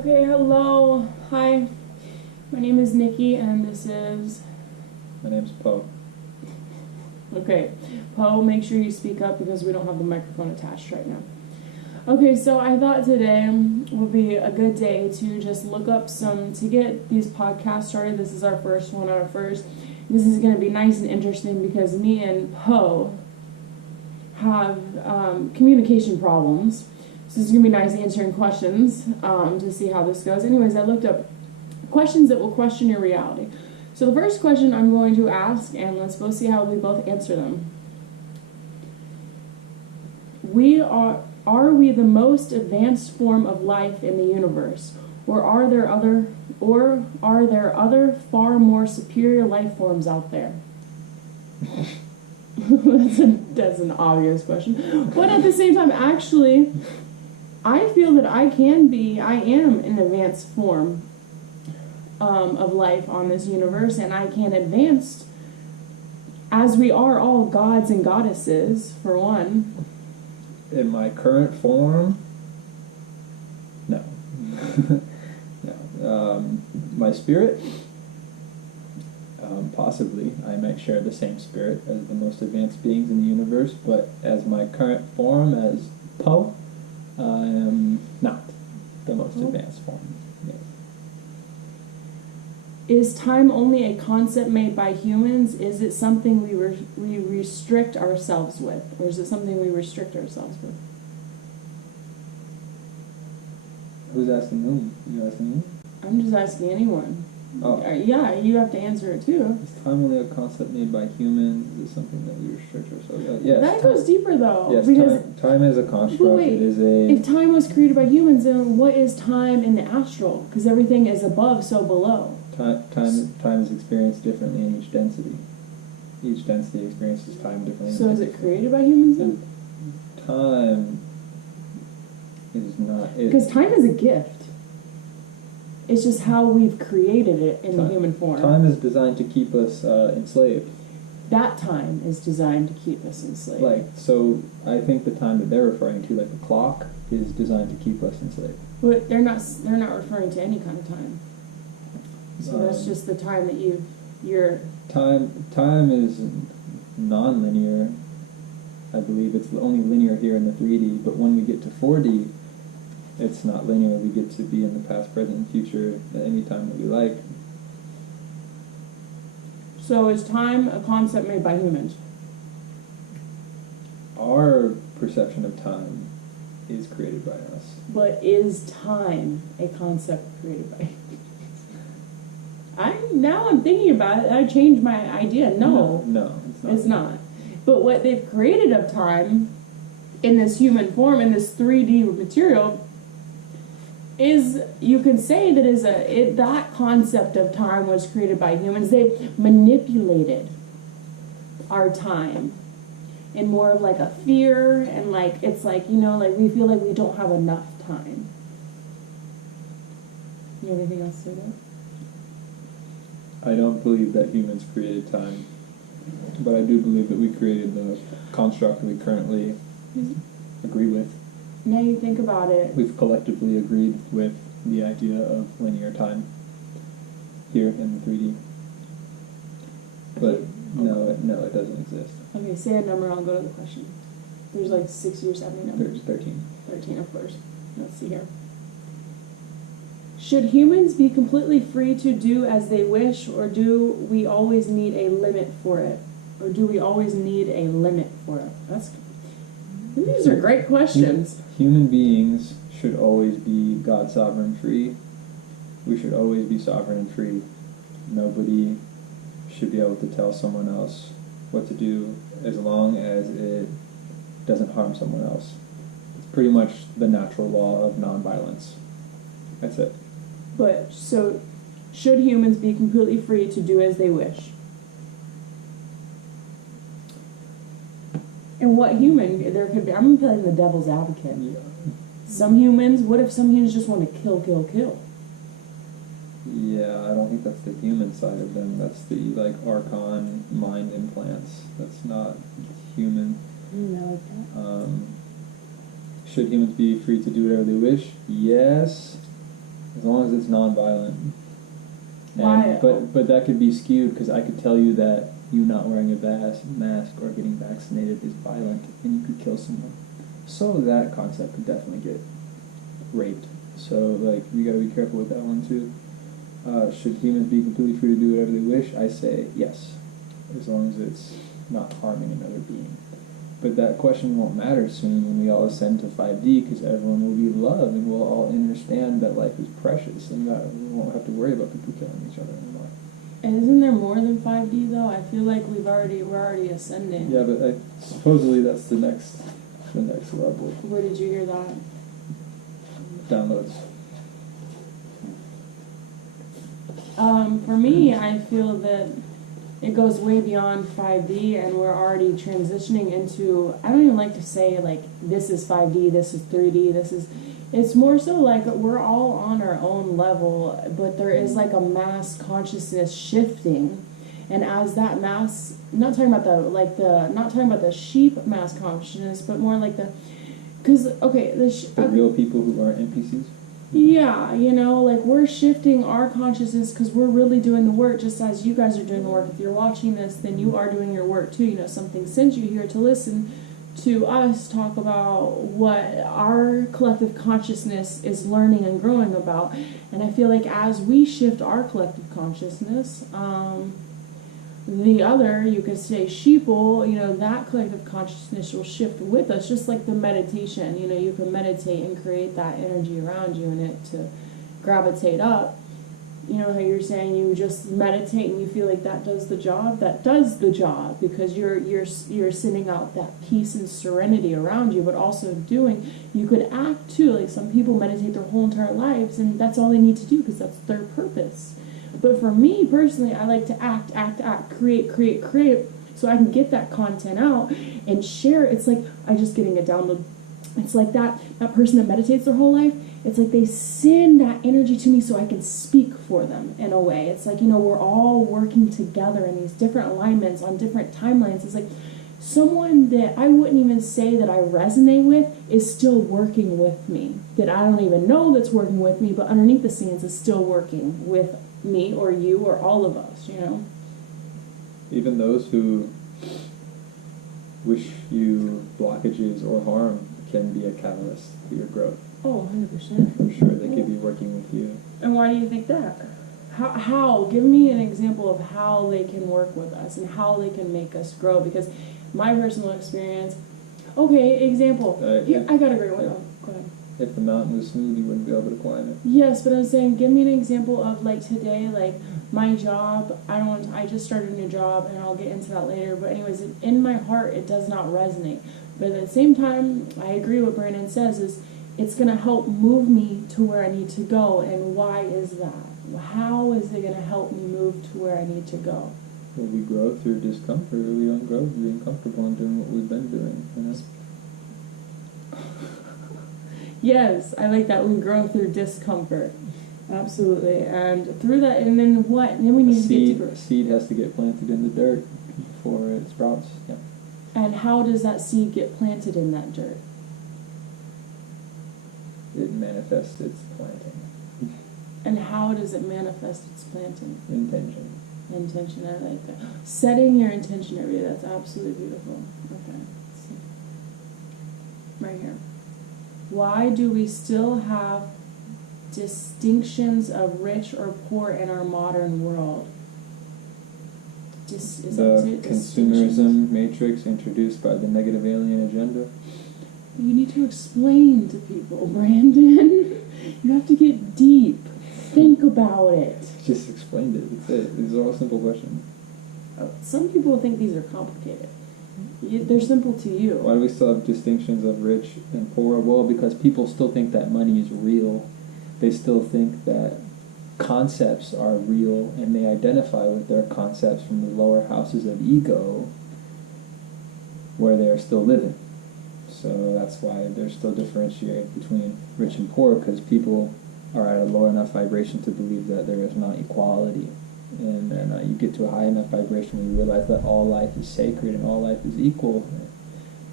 Okay, hello. Hi. My name is Nikki, and this is... My name's Poe. Okay, Poe, make sure you speak up because we don't have the microphone attached right now. Okay, so I thought today would be a good day to just look up to get these podcasts started. This is our first one, our first. This is going to be nice and interesting because me and Poe have communication problems. So this is going to be nice answering questions to see how this goes. Anyways, I looked up questions that will question your reality. So the first question I'm going to ask, and let's both see how we both answer them. Are we the most advanced form of life in the universe? Or are there other far more superior life forms out there? That's an obvious question. But at the same time, actually, I feel that I am an advanced form of life on this universe, and I can advance, as we are all gods and goddesses, for one. In my current form? No. No. My spirit? Possibly. I might share the same spirit as the most advanced beings in the universe, but as my current form, as Poe, I am not the most advanced form. Yeah. Is time only a concept made by humans? Is it something we restrict ourselves with? Or is it something we restrict ourselves with? Who's asking whom? You asking me? I'm just asking anyone. Oh. Yeah, you have to answer it too. Is time only a concept made by humans? Is it something that we restrict ourselves? Yes. That goes deeper though. Yes, because time is a construct. But wait, it is a... if time was created by humans, then what is time in the astral? Because everything is above, so below. Time is experienced differently in each density. Each density experiences time differently. So is it created by humans then? Time is not... Because time is a gift. It's just how we've created it in the human form. Time is designed to keep us enslaved. That time is designed to keep us enslaved. So I think the time that they're referring to, like the clock, is designed to keep us enslaved. But they're not referring to any kind of time. So that's just the time that you're... Time is non-linear. I believe it's only linear here in the 3D, but when we get to 4D, it's not linear. We get to be in the past, present, and future at any time that we like. So is time a concept made by humans? Our perception of time is created by us. But is time a concept created by humans? Now I'm thinking about it, I changed my idea. No, it's not. But what they've created of time in this human form, in this 3D material, is, you can say that that concept of time was created by humans. They manipulated our time in more of like a fear, and like it's like, like we feel like we don't have enough time. You have anything else to say about it? I don't believe that humans created time, but I do believe that we created the construct we currently agree with. Now you think about it. We've collectively agreed with the idea of linear time here in the 3D. But no, it doesn't exist. Okay, say a number and I'll go to the question. There's like 60 or 70 numbers. There's 13. 13, of course. Let's see here. Should humans be completely free to do as they wish, or do we always need a limit for it? Or do we always need a limit for it? These are great questions. Human beings should always be God sovereign free. We should always be sovereign and free. Nobody should be able to tell someone else what to do as long as it doesn't harm someone else. It's pretty much the natural law of nonviolence. That's it. But, so, should humans be completely free to do as they wish? And what human there could be? I'm playing the devil's advocate. Yeah. Some humans, what if some humans just want to kill? Yeah, I don't think that's the human side of them. That's the, Archon mind implants. That's not human. No, Should humans be free to do whatever they wish? Yes. As long as it's non-violent. Why? But that could be skewed because I could tell you that you not wearing a mask or getting vaccinated is violent and you could kill someone. So that concept could definitely get raped. So, like, we gotta be careful with that one, too. Should humans be completely free to do whatever they wish? I say yes, as long as it's not harming another being. But that question won't matter soon when we all ascend to 5D because everyone will be love and we'll all understand that life is precious and that we won't have to worry about people killing each other anymore. And isn't there more than 5D though? I feel like we're already ascending. Yeah, but supposedly that's the next level. Where did you hear that? Downloads. For me, I feel that it goes way beyond 5D and we're already transitioning into, I don't even like to say like this is 5D, this is 3D, it's more so like we're all on our own level, but there is like a mass consciousness shifting. And as that mass, not talking about the sheep mass consciousness, but more like the real people who aren't NPCs. Yeah, like we're shifting our consciousness because we're really doing the work just as you guys are doing the work. If you're watching this, then you are doing your work too. Something sent you here to listen to us talk about what our collective consciousness is learning and growing about. And I feel like as we shift our collective consciousness, the other, you could say sheeple, that collective consciousness will shift with us, just like the meditation. You can meditate and create that energy around you and it to gravitate up. How you're saying you just meditate and you feel like that does the job because you're sending out that peace and serenity around you, but also you could act too. Like some people meditate their whole entire lives and that's all they need to do because that's their purpose. But for me personally, I like to act, create, so I can get that content out and share. It's like I just getting a download. It's like that person that meditates their whole life. It's like they send that energy to me so I can speak for them in a way. It's like, we're all working together in these different alignments on different timelines. It's like someone that I wouldn't even say that I resonate with is still working with me. That I don't even know that's working with me, but underneath the scenes is still working with me or you or all of us, Even those who wish you blockages or harm can be a catalyst to your growth. Oh, 100%. For sure, they could be working with you. And why do you think that? How? Give me an example of how they can work with us and how they can make us grow. Because my personal experience... Okay, example. Here, I got a great one. Oh, go ahead. If the mountain was smooth, you wouldn't be able to climb it. Yes, but I'm saying, give me an example of like today, like my job. I just started a new job, and I'll get into that later. But anyways, in my heart, it does not resonate. But at the same time, I agree what Brandon says is it's going to help move me to where I need to go. And why is that? How is it going to help me move to where I need to go? Well, we grow through discomfort, or we don't grow through being comfortable and doing what we've been doing. Yes, I like that. We grow through discomfort. Absolutely. And through that, and then what? And then we need to get to grow. A seed has to get planted in the dirt before it sprouts. Yeah. And how does that seed get planted in that dirt? It manifests its planting. And how does it manifest its planting? Intention. Intention, I like that. Setting your intention every day, that's absolutely beautiful. Okay. Let's see. Right here. Why do we still have distinctions of rich or poor in our modern world? The consumerism matrix introduced by the negative alien agenda. You need to explain to people, Brandon. You have to get deep. Think about it. Just explained it. That's it. These are all simple questions. Some people think these are complicated. They're simple to you. Why do we still have distinctions of rich and poor? Well, because people still think that money is real. They still think that concepts are real, and they identify with their concepts from the lower houses of ego where they are still living. So that's why they're still differentiated between rich and poor, because people are at a low enough vibration to believe that there is not equality. And then you get to a high enough vibration where you realize that all life is sacred and all life is equal.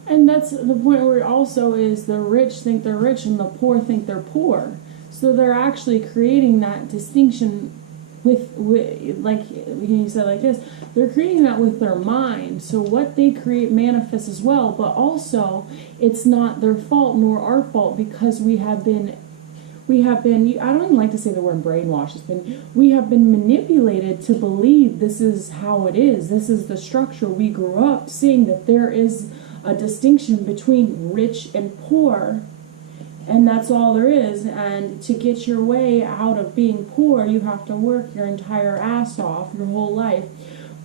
And that's the point where also is the rich think they're rich and the poor think they're poor. So they're actually creating that distinction with like you said, like this, they're creating that with their mind. So what they create manifests as well, but also it's not their fault nor our fault, because we have been, I don't even like to say the word brainwashed, we have been manipulated to believe this is how it is, this is the structure. We grew up seeing that there is a distinction between rich and poor, and that's all there is. And to get your way out of being poor, you have to work your entire ass off your whole life.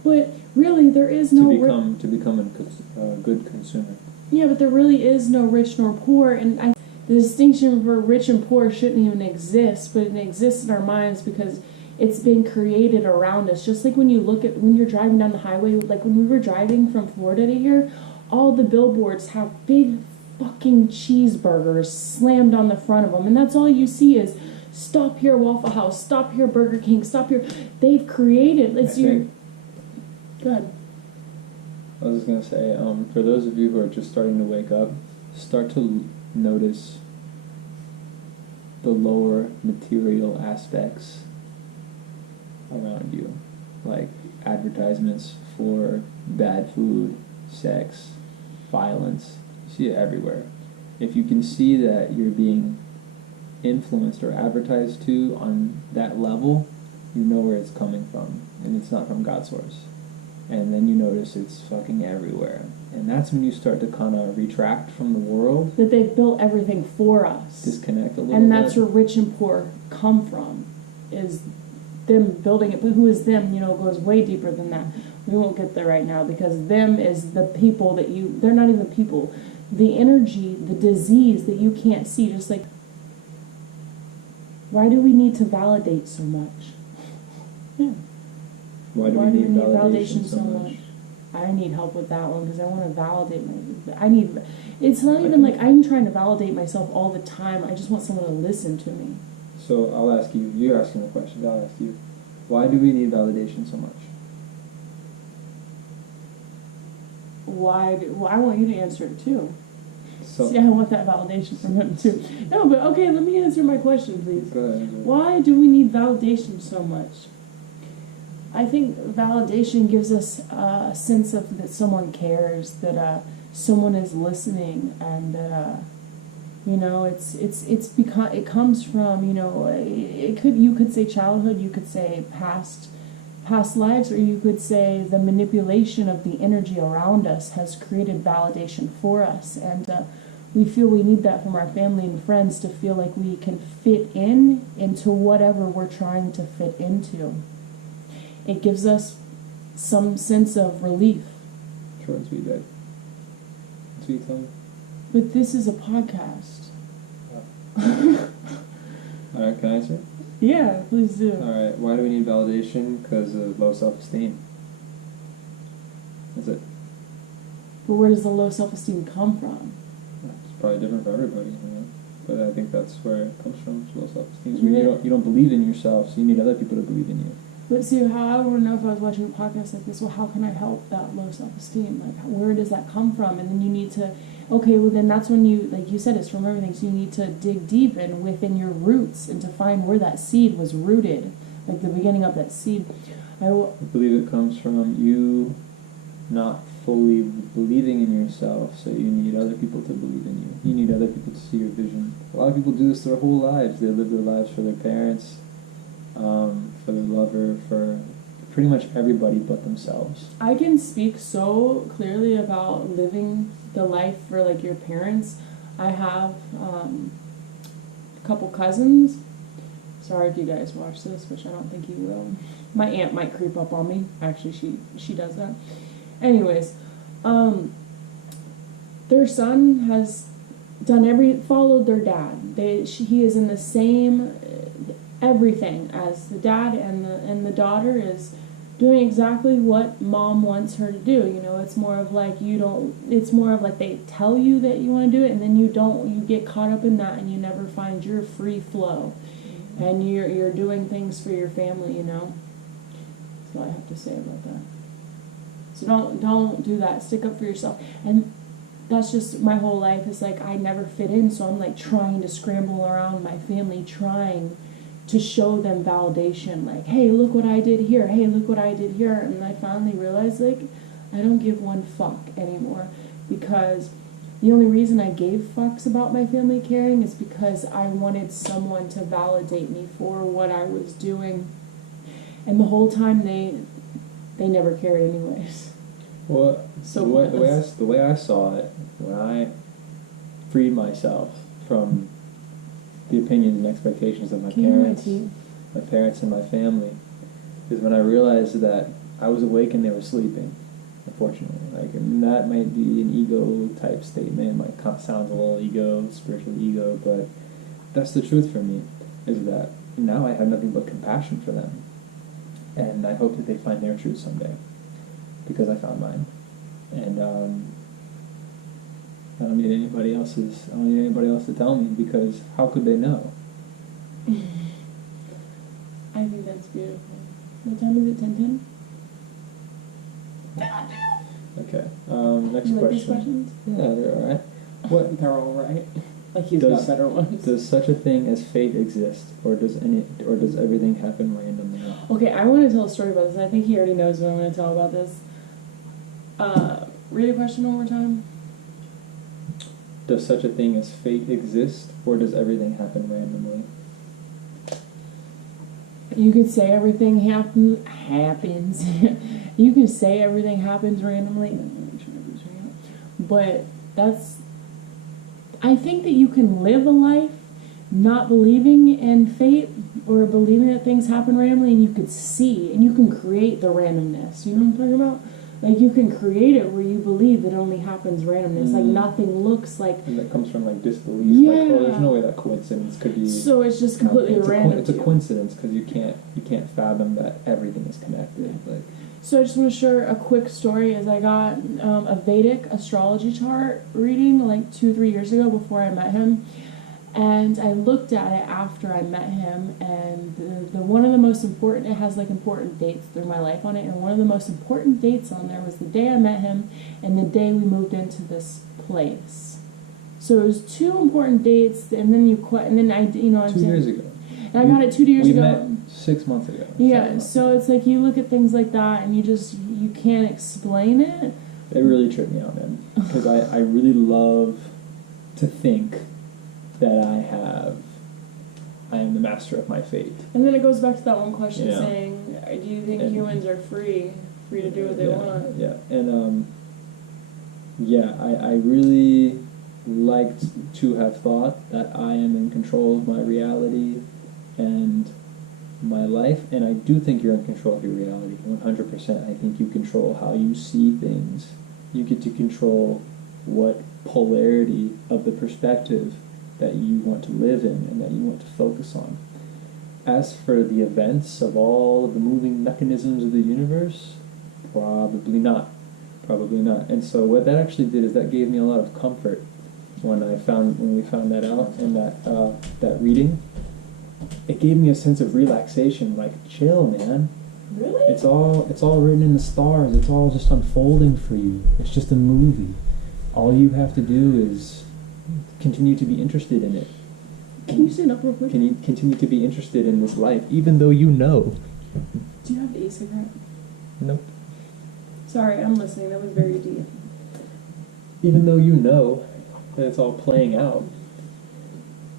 But really, there is no to become a good consumer. Yeah, but there really is no rich nor poor, and the distinction for rich and poor shouldn't even exist, but it exists in our minds because it's been created around us. Just like when you're driving down the highway, like when we were driving from Florida to here, all the billboards have big fucking cheeseburgers slammed on the front of them, and that's all you see is stop here Waffle House, stop here Burger King, stop here. They've created, good. I was just gonna say, for those of you who are just starting to wake up, start to notice the lower material aspects around you, like advertisements for bad food, sex, violence. You see it everywhere. If you can see that you're being influenced or advertised to on that level, you know where it's coming from, and it's not from God's source. And then you notice it's fucking everywhere. And that's when you start to kind of retract from the world. That they've built everything for us. Disconnect a little bit. And that's where rich and poor come from, is them building it. But who is them, goes way deeper than that. We won't get there right now, because them is the people that they're not even people. The energy, the disease that you can't see, just like, why do we need to validate so much? Yeah. Why do we need validation so much? I need help with that one, because I want to validate it's not even like I'm trying to validate myself all the time. I just want someone to listen to me. So I'll ask you, you're asking the question, I'll ask you, why do we need validation so much? I want you to answer it too. So, see, I want that validation from him too. No, but okay, let me answer my question, please. Go ahead. Why do we need validation so much? I think validation gives us a sense of that someone cares, that someone is listening, and that it comes from you could say childhood, you could say past lives, or you could say the manipulation of the energy around us has created validation for us, and we feel we need that from our family and friends to feel like we can fit into whatever we're trying to fit into. It gives us some sense of relief. Short and sweet, babe. Sweet tongue. But this is a podcast. Alright, can I answer? Yeah, please do. Alright, why do we need validation? Because of low self-esteem. That's it. But where does the low self-esteem come from? It's probably different for everybody, but I think that's where it comes from, low self-esteem. So you don't believe in yourself, so you need other people to believe in you. But see, how I would know if I was watching a podcast like this, well, how can I help that low self-esteem? Like, where does that come from? And then you need to, okay, well, then that's when you, like you said, it's from everything. So you need to dig deep and within your roots and to find where that seed was rooted, like the beginning of that seed. I believe it comes from you not fully believing in yourself, so you need other people to believe in you. You need other people to see your vision. A lot of people do this their whole lives. They live their lives for their parents, for their lover, for pretty much everybody but themselves. I can speak so clearly about living the life for like your parents. I have a couple cousins. Sorry if you guys watch this, which I don't think you will. My aunt might creep up on me. Actually, she does that. Anyways, their son has followed their dad. He is in the same everything as the dad, and the daughter is doing exactly what mom wants her to do. It's more of like it's more of like they tell you that you want to do it, and then you get caught up in that, and you never find your free flow, and you're doing things for your family. That's all I have to say about that. So don't do that. Stick up for yourself. And that's just my whole life is like I never fit in, so I'm like trying to scramble around my family, trying to show them validation, like, hey, look what I did here, hey, look what I did here. And I finally realized, like, I don't give one fuck anymore, because the only reason I gave fucks about my family caring is because I wanted someone to validate me for what I was doing, and the whole time they never cared anyways. Well, So the way I saw it, when I freed myself from the opinions and expectations of my parents and my family, is when I realized that I was awake and they were sleeping, unfortunately. Like, and that might be an ego type statement, it might sound a little spiritual ego, but that's the truth for me, is that now I have nothing but compassion for them. And I hope that they find their truth someday, because I found mine. And I don't need anybody else to tell me, because how could they know? I think that's beautiful. What time is it? 10:10? Okay. Next You like question. these questions? Yeah, they're alright. What They're all right. Like he's got better ones. Does such a thing as fate exist, or does everything happen randomly? Okay, I want to tell a story about this. I think he already knows what I'm going to tell about this. Read the question one more time. Does such a thing as fate exist, or does everything happen randomly? You could say everything happens. You can say everything happens randomly. But I think that you can live a life not believing in fate or believing that things happen randomly, and you could see and you can create the randomness. You know what I'm talking about? Like, you can create it where you believe that it only happens randomness. Like, nothing looks like... And that comes from, like, disbelief. Yeah. Like, oh, there's no way that coincidence could be... So it's just completely random. It's a coincidence, because you can't fathom that everything is connected. Yeah. Like, so I just want to share a quick story. As I got a Vedic astrology chart reading, like 2-3 years ago before I met him. And I looked at it after I met him, and the one of the most important, it has like important dates through my life on it, and one of the most important dates on there was the day I met him and the day we moved into this place. So it was 2 important dates, and then I 2 years ago. And I got it 2 years ago. We met 6 months ago. Yeah, so it's like you look at things like that and you can't explain it. It really tripped me out, man, because I really love to think that I am the master of my fate. And then it goes back to that one question Yeah. saying, do you think humans are free to do what they want? Yeah, and I really liked to have thought that I am in control of my reality and my life, and I do think you're in control of your reality, 100%. I think you control how you see things. You get to control what polarity of the perspective that you want to live in and that you want to focus on. As for the events of all of the moving mechanisms of the universe, probably not. And so what that actually did is that gave me a lot of comfort when we found that out in that reading. It gave me a sense of relaxation, like, chill, man. Really? It's all written in the stars. It's all just unfolding for you. It's just a movie. All you have to do is continue to be interested in it. Can you stand up real quick? Can you continue to be interested in this life, even though you know? Do you have the e-cigarette? Nope. Sorry, I'm listening. That was very deep. Even though you know that it's all playing out,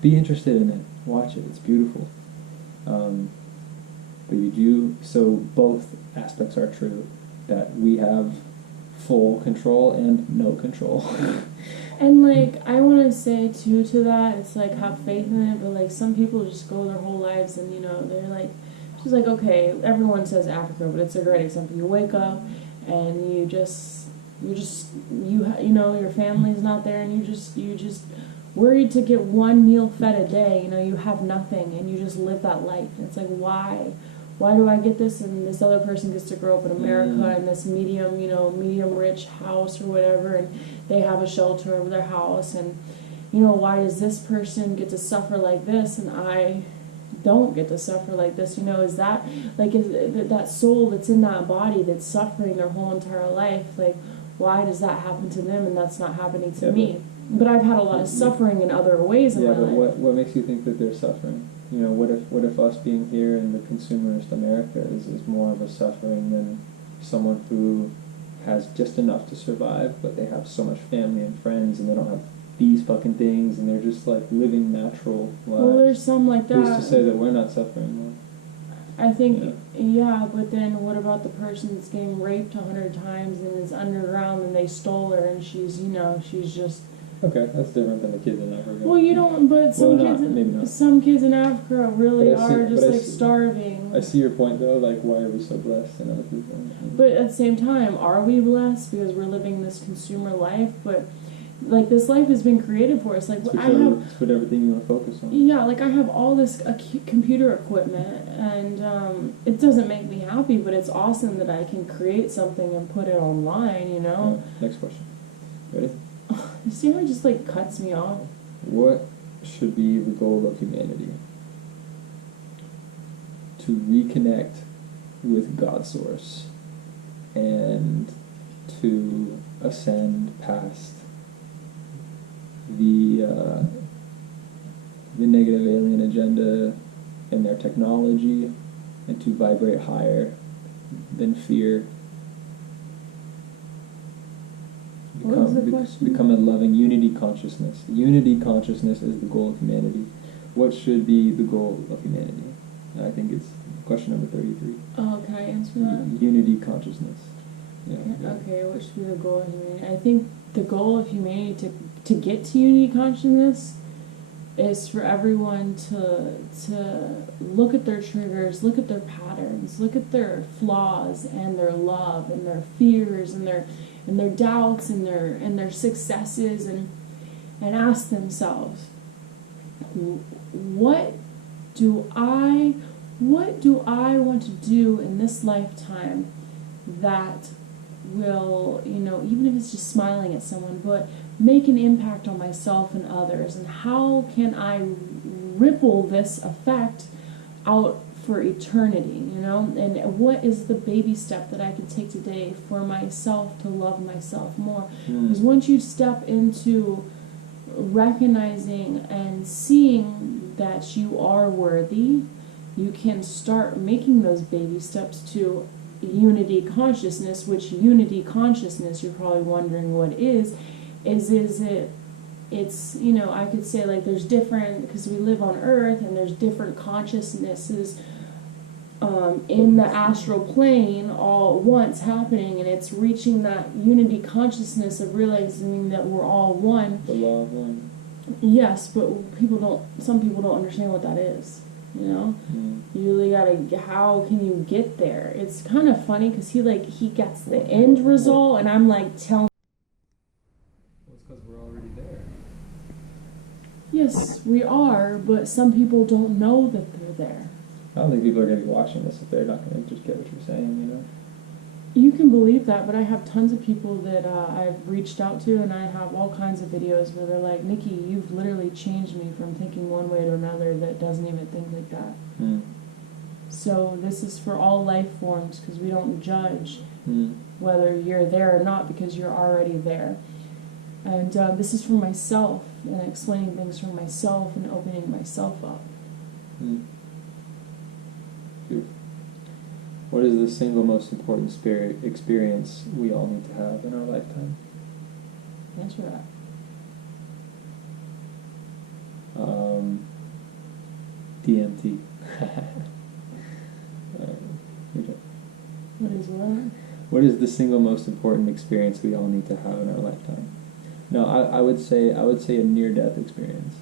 be interested in it. Watch it. It's beautiful. But you do, so both aspects are true, that we have full control and no control. And, like, I want to say, too, to that, it's like, have faith in it, but, like, some people just go their whole lives and, you know, they're like, just like, okay, everyone says Africa, but it's a great example. You wake up and you know, your family's not there, and you just worried to get one meal fed a day. You know, you have nothing, and you just live that life. And it's like, why do I get this, and this other person gets to grow up in America in this medium rich house or whatever, and they have a shelter over their house, and, you know, why does this person get to suffer like this and I don't get to suffer like this? You know, is that, like, is that soul that's in that body that's suffering their whole entire life, like, why does that happen to them and that's not happening to Yeah, me? But I've had a lot of suffering in other ways in yeah, my but life. what makes you think that they're suffering? You know, what if us being here in the consumerist America is more of a suffering than someone who has just enough to survive, but they have so much family and friends, and they don't have these fucking things, and they're just like living natural lives. Well, there's some like that. Who's to say that we're not suffering more? I think, yeah, but then what about the person that's getting raped 100 times and is underground and they stole her and she's, you know, she's just... Okay, that's different than the kids in Africa. Well, you don't, but some Well, kids, maybe not. some kids in Africa really But I see- are just but I like see- starving. I see your point though, like why are we so blessed and other people? But at the same time, are we blessed because we're living this consumer life? But like this life has been created for us. Like It's I have, it's what everything you want to focus on. yeah, like I have all this computer equipment, and it doesn't make me happy, but it's awesome that I can create something and put it online. You know. Next question. Ready? See how it just like cuts me off? What should be the goal of humanity? To reconnect with God Source and to ascend past the negative alien agenda and their technology, and to vibrate higher than fear. What was the question? Become a loving unity consciousness. Unity consciousness is the goal of humanity. What should be the goal of humanity? I think it's question number 33. Oh, can I answer that? Unity consciousness. Yeah. Okay, what should be the goal of humanity? I think the goal of humanity to get to unity consciousness is for everyone to look at their triggers, look at their patterns, look at their flaws and their love and their fears and their doubts and their successes, and ask themselves, what do I want to do in this lifetime that will, you know, even if it's just smiling at someone, but make an impact on myself and others, and how can I ripple this effect out for eternity, you know? And what is the baby step that I can take today for myself to love myself more? Because once you step into recognizing and seeing that you are worthy, you can start making those baby steps to unity consciousness, which unity consciousness, you're probably wondering what is it's, you know, I could say like there's different, because we live on Earth and there's different consciousnesses in the astral plane all at once happening, and it's reaching that unity consciousness of realizing that we're all one. The law of one. Yes, but some people don't understand what that is. You know, you really gotta. How can you get there? It's kind of funny because he gets the end result, and I'm like, tell. Well, it's because we're already there. Yes, we are, but some people don't know that they're there. I don't think people are going to be watching this if they're not going to just get what you're saying, you know? You can believe that, but I have tons of people that I've reached out to, and I have all kinds of videos where they're like, "Nikki, you've literally changed me from thinking one way to another that doesn't even think like that." So this is for all life forms, because we don't judge whether you're there or not, because you're already there. And this is for myself, and explaining things for myself and opening myself up. Beautiful. What is the single most important experience we all need to have in our lifetime? Answer that. DMT. What is what? What is the single most important experience we all need to have in our lifetime? No, I would say a near-death experience,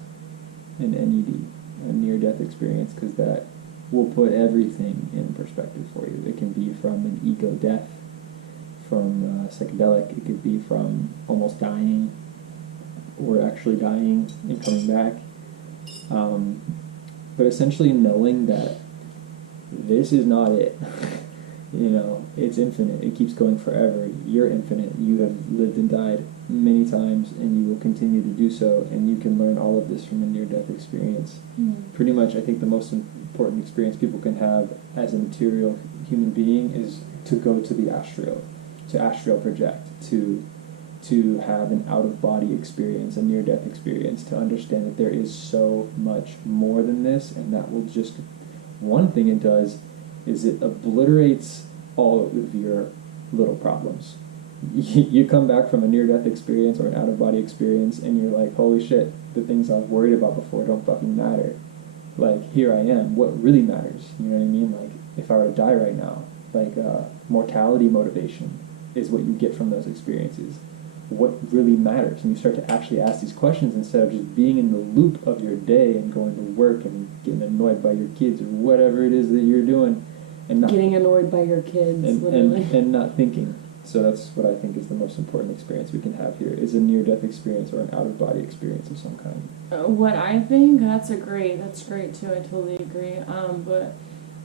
an NED, a near-death experience, because that will put everything in perspective for you. It can be from an ego death, from psychedelic. It could be from almost dying, or actually dying and coming back. But essentially knowing that this is not it. You know, it's infinite. It keeps going forever. You're infinite. You have lived and died many times, and you will continue to do so, and you can learn all of this from a near-death experience. Pretty much, I think the most important experience people can have as a material human being is to go to the astral, astral project, to have an out-of-body experience, a near-death experience, to understand that there is so much more than this, and that will just, one thing it does is it obliterates all of your little problems. You come back from a near-death experience or an out-of-body experience, and you're like, holy shit, the things I was worried about before don't fucking matter. Like, here I am. What really matters? You know what I mean? Like, if I were to die right now, like, mortality motivation is what you get from those experiences. What really matters? And you start to actually ask these questions instead of just being in the loop of your day and going to work and getting annoyed by your kids or whatever it is that you're doing, and not getting annoyed by your kids, and not thinking. So that's what I think is the most important experience we can have here, is a near-death experience or an out-of-body experience of some kind. What I think, that's great too, I totally agree. But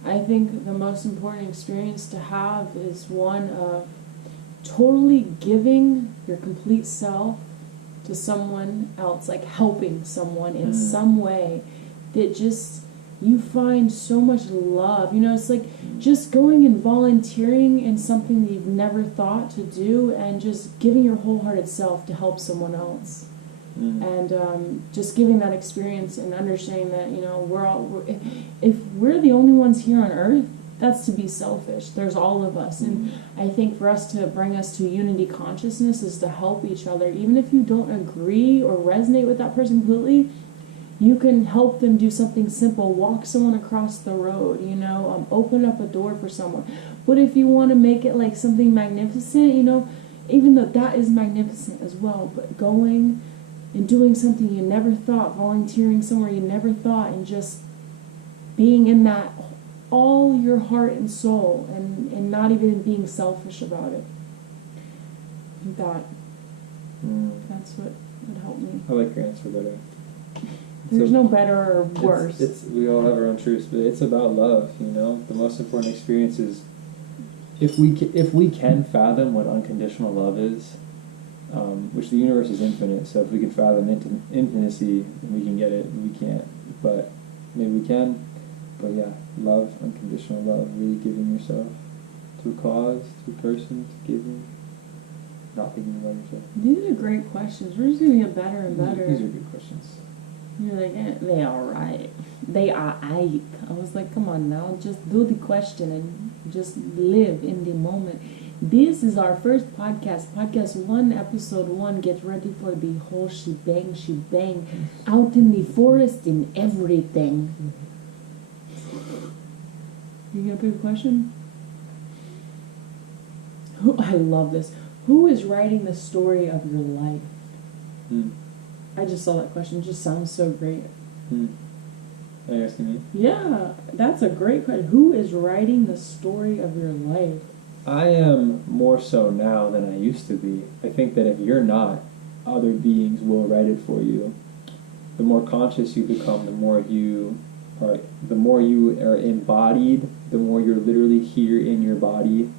I think the most important experience to have is one of totally giving your complete self to someone else, like helping someone in some way that just, you find so much love. You know, it's like just going and volunteering in something that you've never thought to do, and just giving your wholehearted self to help someone else. And just giving that experience and understanding that, you know, if we're the only ones here on earth, that's to be selfish. There's all of us. And I think for us to bring us to unity consciousness is to help each other. Even if you don't agree or resonate with that person completely, you can help them do something simple. Walk someone across the road, you know, open up a door for someone. But if you want to make it like something magnificent, you know, even though that is magnificent as well, but going and doing something you never thought, volunteering somewhere you never thought, and just being in that all your heart and soul, and not even being selfish about it. That's what would help me. I like your answer better. There's no better or worse. We all have our own truths, but it's about love, you know? The most important experience is, if we can fathom what unconditional love is, which the universe is infinite, so if we can fathom infinity, then we can get it. We can't, but maybe we can. But yeah, love, unconditional love, really giving yourself to a cause, to a person, to giving, not thinking about yourself. These are great questions. We're just going to get better and better. These are good questions. You're like, they are right. They are right. I was like, come on now, just do the question and just live in the moment. This is our first podcast. Podcast 1, episode 1. Get ready for the whole shebang. Out in the forest and everything. You gonna pick a question? I love this. Who is writing the story of your life? I just saw that question. It just sounds so great. Are you asking me? Yeah, that's a great question. Who is writing the story of your life? I am more so now than I used to be. I think that if you're not, other beings will write it for you. The more conscious you become, the more you are embodied, the more you're literally here in your body,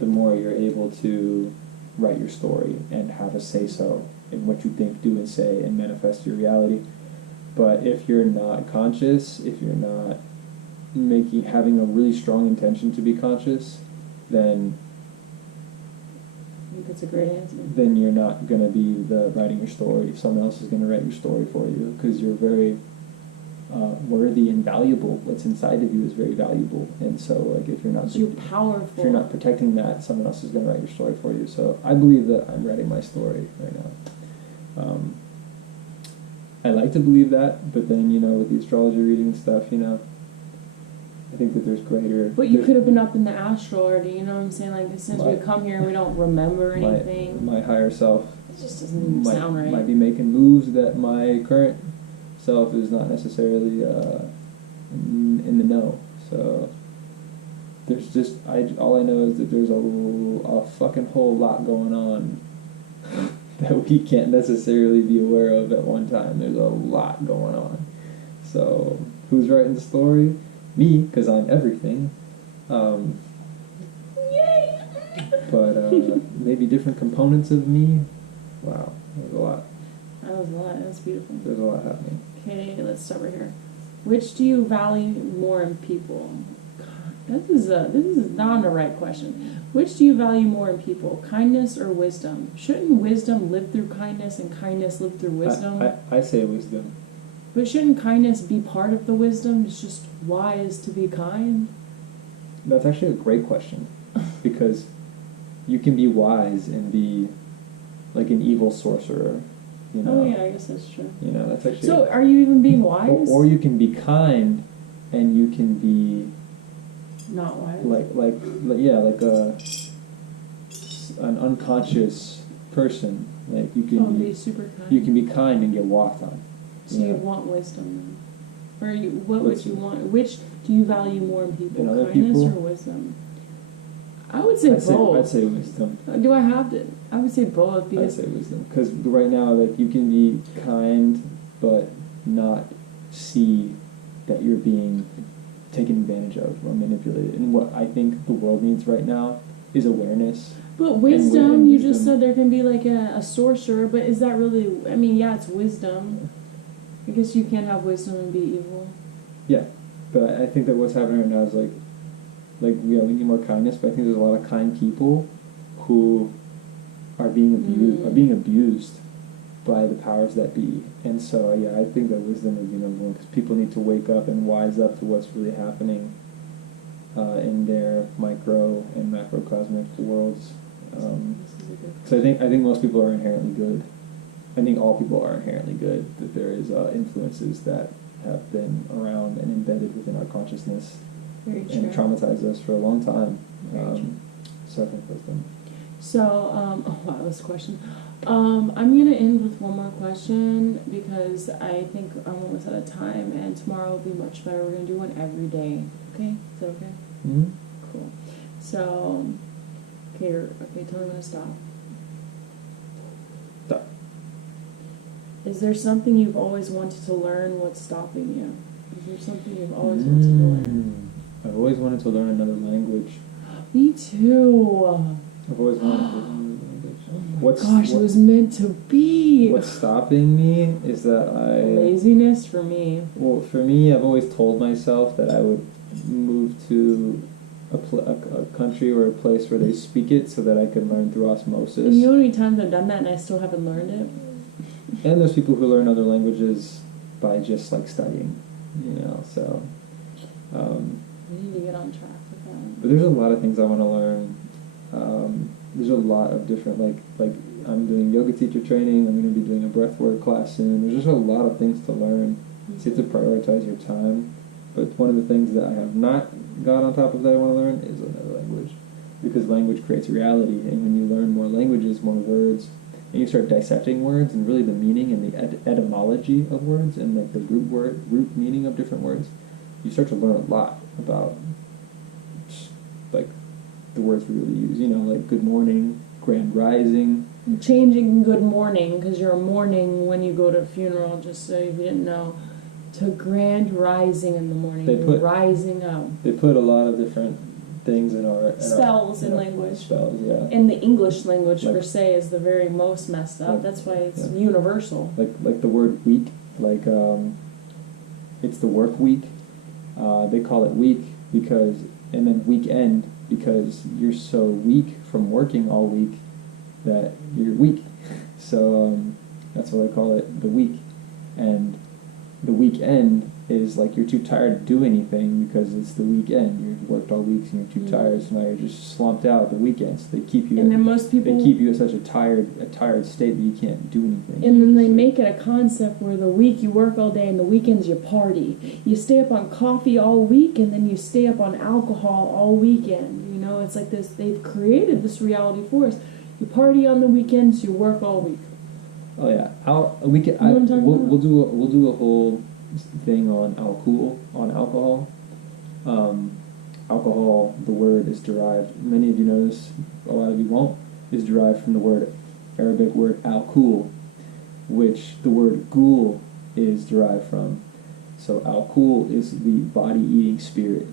the more you're able to write your story and have a say-so in what you think, do, and say, and manifest your reality. But if you're not conscious, if you're not having a really strong intention to be conscious, then I think that's a great answer. Then you're not going to be writing your story. Someone else is going to write your story for you, because you're very worthy and valuable. What's inside of you is very valuable, and so like if you're powerful. If you're not protecting that, someone else is going to write your story for you. So I believe that I'm writing my story right now. I like to believe that, but then with the astrology reading and stuff, I think that there's greater. But you could have been up in the astral already. You know what I'm saying? Like since we come here, we don't remember anything. My higher self. It just doesn't sound right. Might be making moves that my current self is not necessarily in the know. So there's just all I know is that there's a fucking whole lot going on that we can't necessarily be aware of at one time. There's a lot going on. So who's writing the story? Me, because I'm everything. Yay! But maybe different components of me. Wow, there's a lot. That was a lot. That's beautiful. There's a lot happening. Okay, let's start right here. Which do you value more in people? God, This is not the right question. Which do you value more in people, kindness or wisdom? Shouldn't wisdom live through kindness and kindness live through wisdom? I say wisdom. But shouldn't kindness be part of the wisdom? It's just wise to be kind. That's actually a great question, because you can be wise and be like an evil sorcerer. You know? Oh yeah, I guess that's true. You know, that's actually. So, are you even being wise? Or you can be kind, and you can be not wise. like an unconscious person. Like you can be super kind. You can be kind and get walked on. So you want wisdom, then. Or what would you want? Which do you value more in people, kindness or wisdom? I would say both. I'd say wisdom. Do I have to? I would say both because I'd say wisdom, because right now, like, you can be kind but not see that you're being taken advantage of or manipulated. And what I think the world needs right now is awareness. But wisdom, you just said there can be like a sorcerer, but is that really? I mean, yeah, it's wisdom. I guess you can't have wisdom and be evil. Yeah, but I think that what's happening right now is like we need more kindness. But I think there's a lot of kind people who are being abused by the powers that be. And so yeah, I think that wisdom would be number one, because people need to wake up and wise up to what's really happening in their micro and macrocosmic worlds. So I think most people are inherently good. I think all people are inherently good. That there is influences that have been around and embedded within our consciousness and traumatized us for a long time. So I think wisdom. So, oh wow, this question. I'm going to end with one more question because I think I'm almost out of time, and tomorrow will be much better. We're going to do one every day. Okay? Is that okay? Mm-hmm. Cool. So, okay, tell me when to stop. Stop. Is there something you've always wanted to learn? What's stopping you? Is there something you've always wanted to learn? I've always wanted to learn another language. Me too. I've always wanted to learn another language. It was meant to be. What's stopping me is that laziness for me. Well, for me, I've always told myself that I would move to a country or a place where they speak it so that I could learn through osmosis. And you know how many times I've done that and I still haven't learned it? And there's people who learn other languages by just like studying, so. We need to get on track with that. But there's a lot of things I want to learn. There's a lot of different, like I'm doing yoga teacher training. I'm going to be doing a breathwork class soon. There's just a lot of things to learn. Mm-hmm. So you have to prioritize your time. But one of the things that I have not got on top of that I want to learn is another language. Because language creates reality. And when you learn more languages, more words, and you start dissecting words and really the meaning and the etymology of words and like the root meaning of different words, you start to learn a lot about like the words we really use, like good morning, grand rising. Changing good morning, because you're mourning when you go to a funeral, just so you didn't know, to grand rising in the morning, rising up. They put a lot of different things in our spells in language. Spells, yeah. And the English language per se is the very most messed up. That's why it's universal. Like the word week, it's the work week. They call it week and then weekend, because you're so weak from working all week that you're weak. So that's why they call it the week. And the weekend is like you're too tired to do anything because it's the weekend. You've worked all week and you're too tired, so now you're just slumped out at the weekends. They keep you. And then most people they keep you in such a tired state that you can't do anything. And then they make it a concept where the week you work all day and the weekends you party. You stay up on coffee all week and then you stay up on alcohol all weekend. It's like this. They've created this reality for us. You party on the weekends, you work all week. Oh yeah, we'll do a whole thing on alcohol. Alcohol, the word is derived. Many of you know this. A lot of you won't. Is derived from the Arabic word al-kul, which the word ghoul is derived from. So al-kul is the body-eating spirit,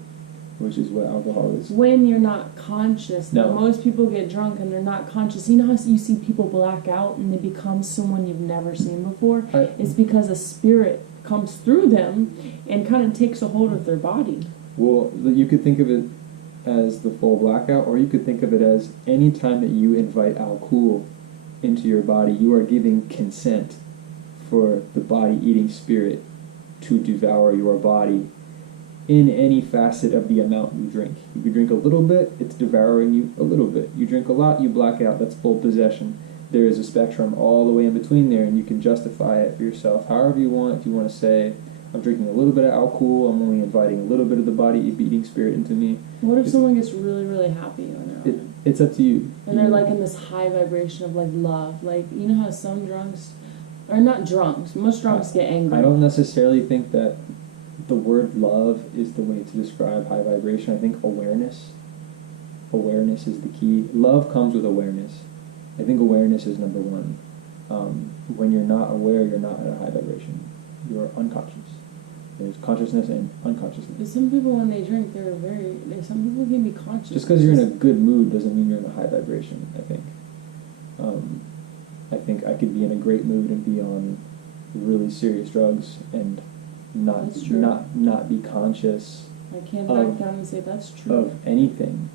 which is what alcohol is. When you're not conscious. No. Most people get drunk and they're not conscious. You know how you see people black out and they become someone you've never seen before? It's because a spirit comes through them and kind of takes a hold of their body. Well, you could think of it as the full blackout, or you could think of it as any time that you invite alcohol into your body, you are giving consent for the body-eating spirit to devour your body in any facet of the amount you drink. If you drink a little bit, it's devouring you a little bit. You drink a lot, you black out, that's full possession. There is a spectrum all the way in between there, and you can justify it for yourself however you want. If you want to say, I'm drinking a little bit of alcohol, I'm only inviting a little bit of the body-eating spirit into me. What if someone gets really, really happy when they're on it? It's up to you. And they're like in this high vibration of like love. Like, you know how some drunks, or not drunks, most drunks get angry. I don't necessarily think that the word love is the way to describe high vibration. I think awareness. Awareness is the key. Love comes with awareness. I think awareness is number one. When you're not aware, you're not at a high vibration. You're unconscious. There's consciousness and unconsciousness. But some people, when they drink, some people can be conscious. Just because you're in a good mood doesn't mean you're in a high vibration, I think. I think I could be in a great mood and be on really serious drugs and not be conscious. I can't back down and say that's true. Of anything.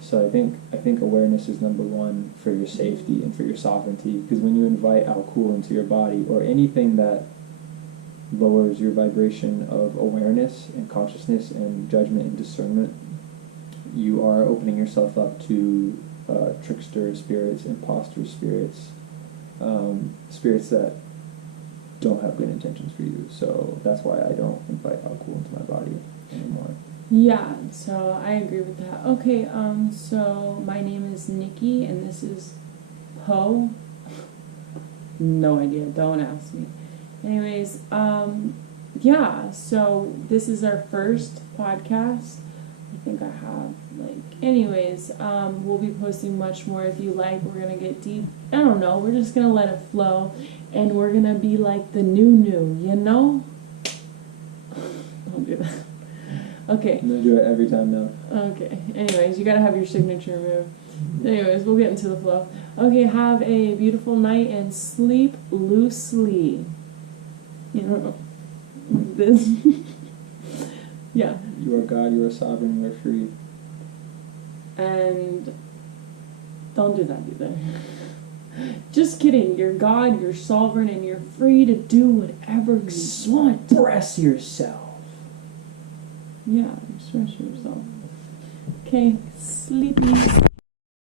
So I think awareness is number one for your safety and for your sovereignty. Because when you invite alcohol into your body, or anything that lowers your vibration of awareness and consciousness and judgment and discernment, you are opening yourself up to trickster spirits, imposter spirits, spirits that don't have good intentions for you. So that's why I don't invite alcohol into my body anymore. Yeah, so I agree with that. Okay, so my name is Nikki, and this is Poe. No idea, don't ask me. Anyways, yeah, so this is our first podcast. I think I have, anyways, we'll be posting much more if you like. We're going to get deep. I don't know, we're just going to let it flow, and we're going to be like the new, you know? Don't do that. Okay. I'm going to do it every time now. Okay, anyways, you got to have your signature move. Anyways, we'll get into the flow. Okay, have a beautiful night and sleep loosely. You know, this. Yeah. You are God, you are sovereign, you are free. And don't do that either. Just kidding. You're God, you're sovereign, and you're free to do whatever you want. Express yourself. Yeah, express yourself. Okay, sleepy.